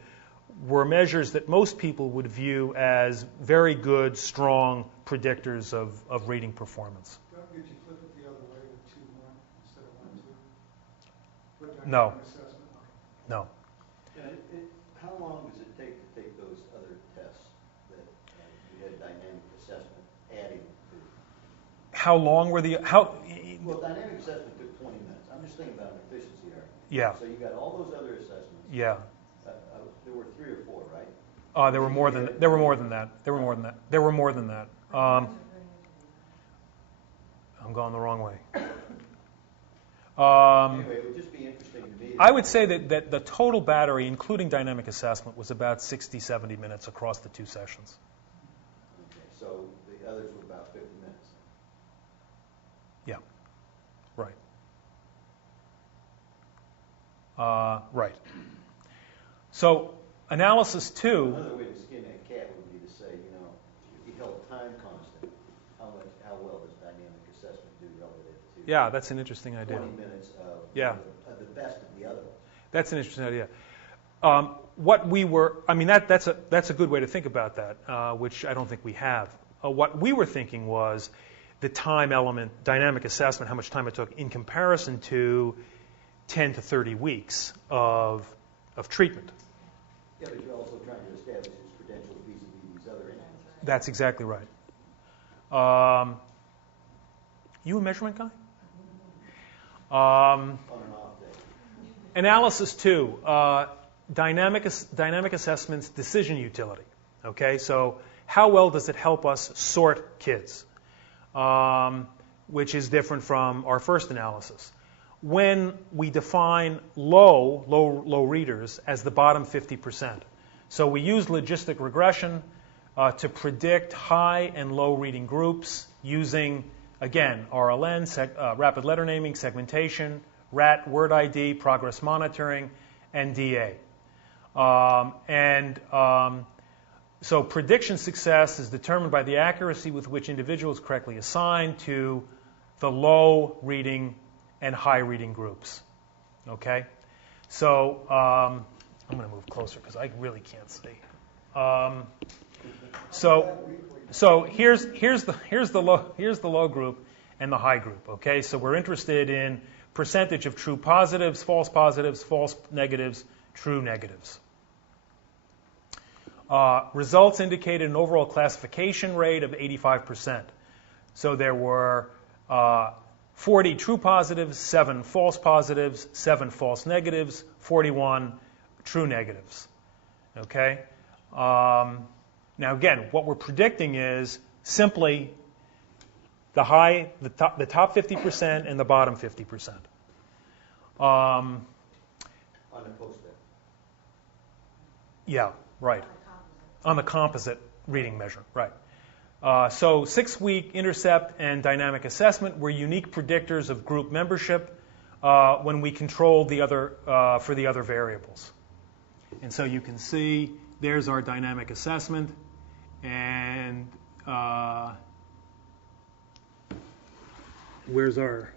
were measures that most people would view as very good, strong predictors of reading performance. Did you flip it the other way with 2-1 instead of 1-2? No. No. How long does it take to take those other tests that you had dynamic assessment adding to? How long were Well, dynamic assessment took 20 minutes. I'm just thinking about an efficiency argument. Yeah. So you got all those other assessments. Yeah. There were 3 or 4, right? There were more than that. There were more than that. I'm going the wrong way. Anyway, it would just be interesting to me. I would say that the total battery, including dynamic assessment, was about 60, 70 minutes across the 2 sessions. Okay, so the others were about 50 minutes. Yeah. Right. Right. So analysis 2. Another way to skin that cat would be to say, if you held time constant, how well does dynamic assessment do relative to? Yeah, that's an interesting idea. 20 minutes of the best of the other ones. That's an interesting idea. That's a good way to think about that, which I don't think we have. What we were thinking was the time element, dynamic assessment, how much time it took in comparison to 10 to 30 weeks of treatment. Yeah, but you're also trying to establish his credentials vis-a-vis these other entities. That's exactly right. You a measurement guy? On and off day. Analysis 2, dynamic assessment's decision utility. Okay, so how well does it help us sort kids, which is different from our first analysis. When we define low readers as the bottom 50%. So we use logistic regression to predict high and low reading groups using, again, RLN, rapid letter naming, segmentation, RAT, word ID, progress monitoring, and DA. So prediction success is determined by the accuracy with which individuals correctly assign to the low reading and high reading groups. Okay? So I'm going to move closer because I really can't see. So here's the low group and the high group. Okay, so we're interested in percentage of true positives, false negatives, true negatives. Results indicated an overall classification rate of 85%. So there were 40 true positives, 7 false positives, 7 false negatives, 41 true negatives. Okay? Now again, what we're predicting is simply the top 50% and the bottom 50%. On the post-it. Yeah, right. On the composite reading measure, right. So 6-week intercept and dynamic assessment were unique predictors of group membership when we controlled the other for the other variables. And so you can see there's our dynamic assessment, and where's our?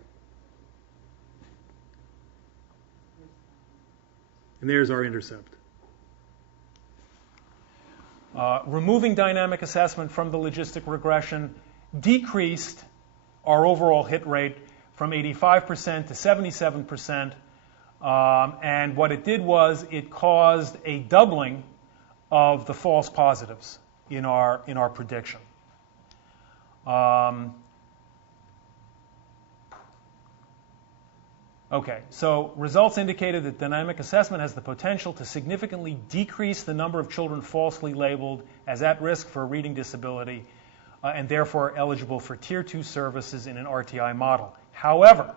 And there's our intercept. Removing dynamic assessment from the logistic regression decreased our overall hit rate from 85% to 77%. And what it did was it caused a doubling of the false positives in our prediction. Okay, so results indicated that dynamic assessment has the potential to significantly decrease the number of children falsely labeled as at risk for a reading disability and therefore eligible for Tier 2 services in an RTI model. However,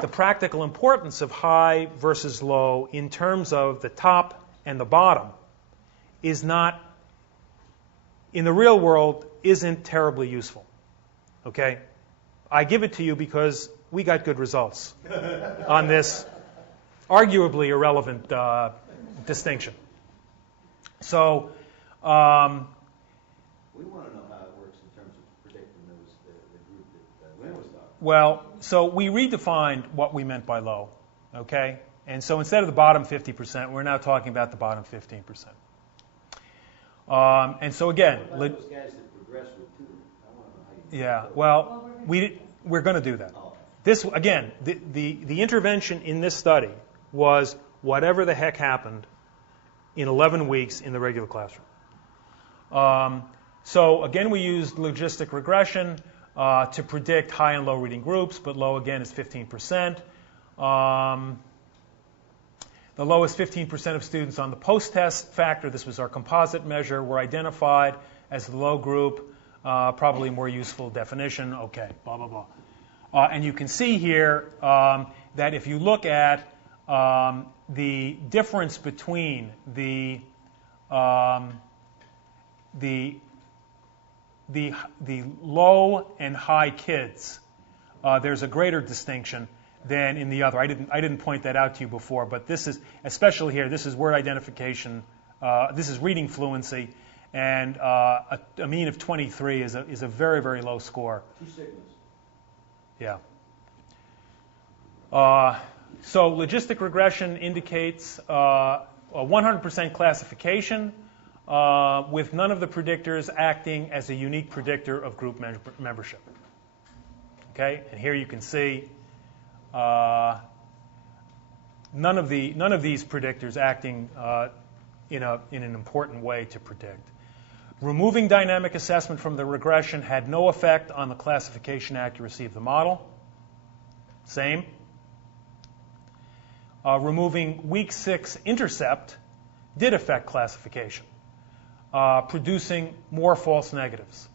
the practical importance of high versus low in terms of the top and the bottom is not, in the real world, isn't terribly useful. Okay? I give it to you because we got good results on this arguably irrelevant distinction. So We want to know how it works in terms of predicting the group that Lynn was talking about. well, so we redefined what we meant by low, okay? And so instead of the bottom 50%, we're now talking about the bottom 15%. And so again, What about those guys that progress with tutoring? I want to know how you. yeah, well, we're going to do that. Oh. This, again, the intervention in this study was whatever the heck happened in 11 weeks in the regular classroom. So again, we used logistic regression to predict high and low reading groups, but low again is 15%. The lowest 15% of students on the post-test factor, this was our composite measure, were identified as the low group, probably more useful definition, okay, blah, blah, blah. And you can see here that if you look at the difference between the low and high kids, there's a greater distinction than in the other. I didn't point that out to you before, but this is, especially here, this is word identification, this is reading fluency, and a mean of 23 is a very, very low score. 2 sigmas. Yeah. So logistic regression indicates a 100% classification with none of the predictors acting as a unique predictor of group membership. Okay, and here you can see none of these predictors acting in an important way to predict. Removing dynamic assessment from the regression had no effect on the classification accuracy of the model. Same. Removing week 6 intercept did affect classification, producing more false negatives.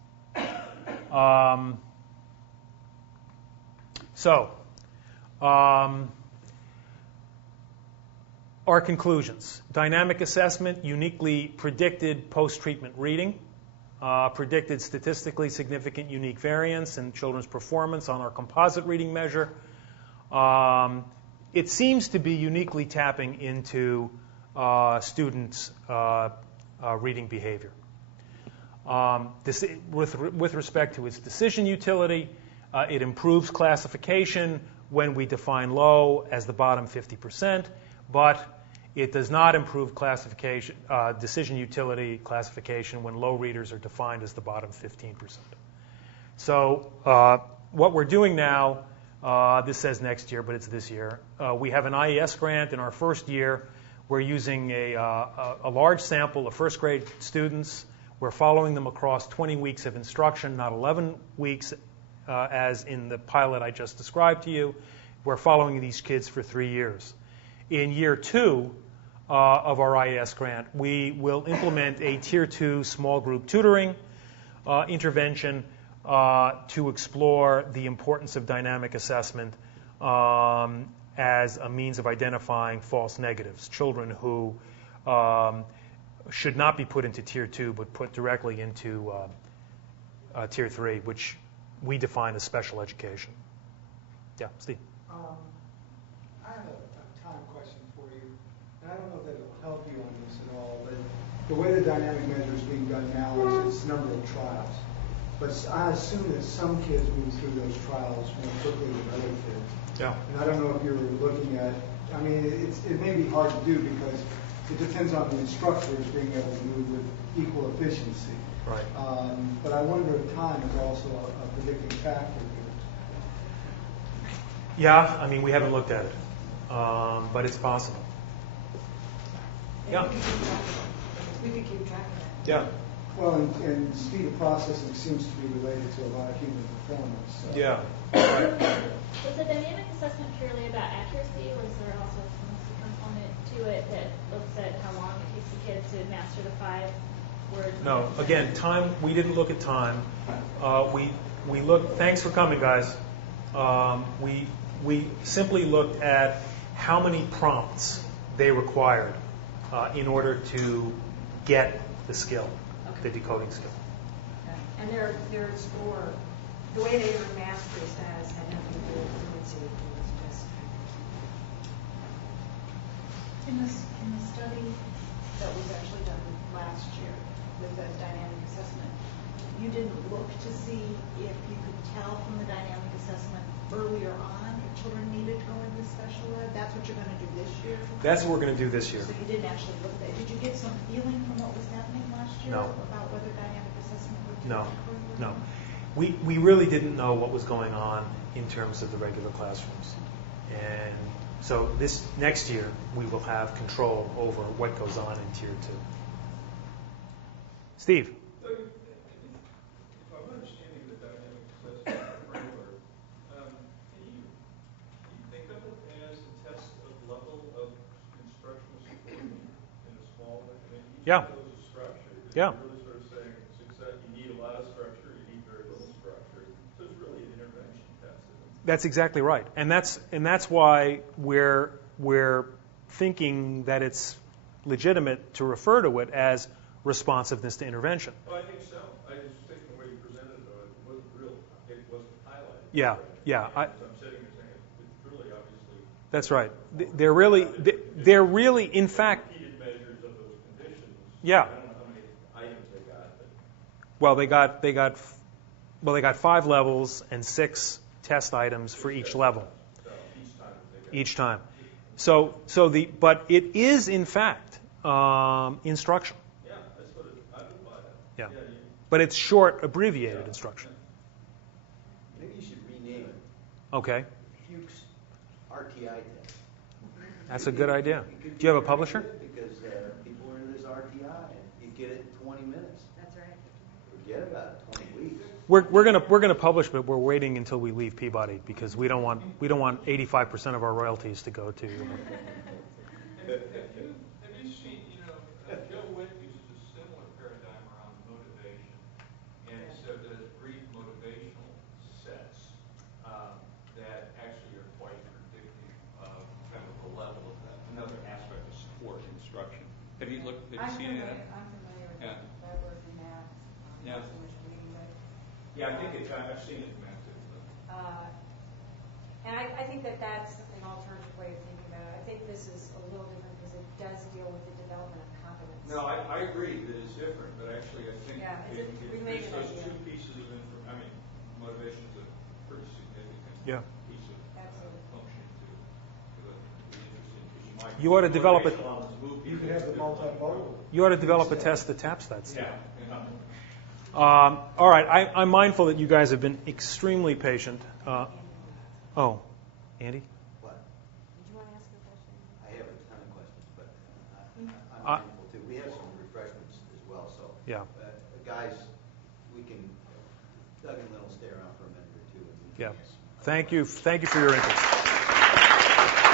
Our conclusions. Dynamic assessment uniquely predicted post-treatment reading, predicted statistically significant unique variance in children's performance on our composite reading measure. It seems to be uniquely tapping into students' reading behavior. With respect to its decision utility, it improves classification when we define low as the bottom 50%, but it does not improve classification, decision utility classification when low readers are defined as the bottom 15%. So what we're doing now, this says next year, but it's this year. We have an IES grant in our first year. We're using a large sample of first grade students. We're following them across 20 weeks of instruction, not 11 weeks as in the pilot I just described to you. We're following these kids for 3 years. In year 2 of our IES grant, we will implement a Tier 2 small group tutoring intervention to explore the importance of dynamic assessment as a means of identifying false negatives, children who should not be put into Tier 2 but put directly into Tier 3, which we define as special education. Yeah, Steve. I have a time question for you, and I don't know that it'll help you on this at all, but the way the dynamic measure is being done now is it's number of trials. But I assume that some kids move through those trials more quickly than other kids. Yeah. And I don't know if you're looking at, I mean, it may be hard to do because it depends on the instructors being able to move with equal efficiency. Right. But I wonder if time is also a predicting factor here. Yeah, I mean, we haven't looked at it, but it's possible. Yeah. We could keep track of that. Yeah. Well, and speed of processing seems to be related to a lot of human performance. So. Yeah. Is the dynamic assessment purely about accuracy, or is there also some component to it that looks at how long it takes a kid to master the 5 words? No, again, time, we didn't look at time. We looked, thanks for coming, guys. We simply looked at how many prompts they required in order to get the skill, the decoding skill. And their score, the way they were masters has had nothing to do with fluency. It was just In the study that was actually done last year with the dynamic assessment, you didn't look to see if you could tell from the dynamic assessment earlier on if children needed to go into special ed. That's what you're going to do this year? That's what we're going to do this year. So you didn't actually look at that. Did you get some feeling from what was happening last year? No. About whether dynamic assessment would do No, it? no. We really didn't know what was going on in terms of the regular classrooms. And so this next year, we will have control over what goes on in Tier 2. Steve. If I'm understanding the dynamic assessment framework, can you think of it as a test of level of instructional support in a small way? I mean, each Yeah. of those is structured. Yeah. You're really sort of saying success, you need a lot of structure, you need very little structure. So it's really an intervention test, isn't it? That's exactly right. And that's why we're thinking that it's legitimate to refer to it as responsiveness to intervention. Well, I think so. I just think the way you presented it wasn't highlighted. Yeah, yeah. So I'm sitting here saying it's truly obviously. That's right. They're really, in fact. Repeated measures of those conditions. Yeah. I don't know how many items they got, but. Well, they got 5 levels and 6 test items for each level. So each Each time. time. But it is in fact instruction. Yeah, that's what I would buy that. Yeah. Yeah, But it's short, abbreviated instruction. Maybe you should rename it Okay. Fuchs RTI test. That's a good idea. It could Do you have a be publisher? very good Because people are into this RTI, and you get it in 20 minutes. That's right. Forget about it, 20 weeks. We're gonna publish, but we're waiting until we leave Peabody because we don't want 85% of our royalties to go to. Have you seen, Joe Witt uses a similar paradigm around motivation, and so does brief motivational sets that actually are quite predictive of kind of the level of that. Another aspect of support instruction. Have you seen that? I'm familiar with Yeah. that word in math. Yeah. Not so much reading, but, Yeah, I think I've seen it in math too. and I think that's an alternative way of thinking about it. I think this is a little different because it does deal with the development of competence. No, I agree that it's different, but actually I think Yeah, it's a it's related those idea. two pieces of information. Motivation is a pretty significant Yeah. piece of Absolutely. function to the interesting, because you might You ought to develop a You could have the multimodal. You ought to develop a test that taps that stuff. Yeah. All right, I'm mindful that you guys have been extremely patient. Oh, Andy? What? Did you want to ask a question? I have a ton of questions, but I'm mindful too. We have some refreshments as well, so. Yeah. Guys, we can, Doug and Lynn will stay around for a minute or two. And we can Yeah. ask some Thank you for your interest.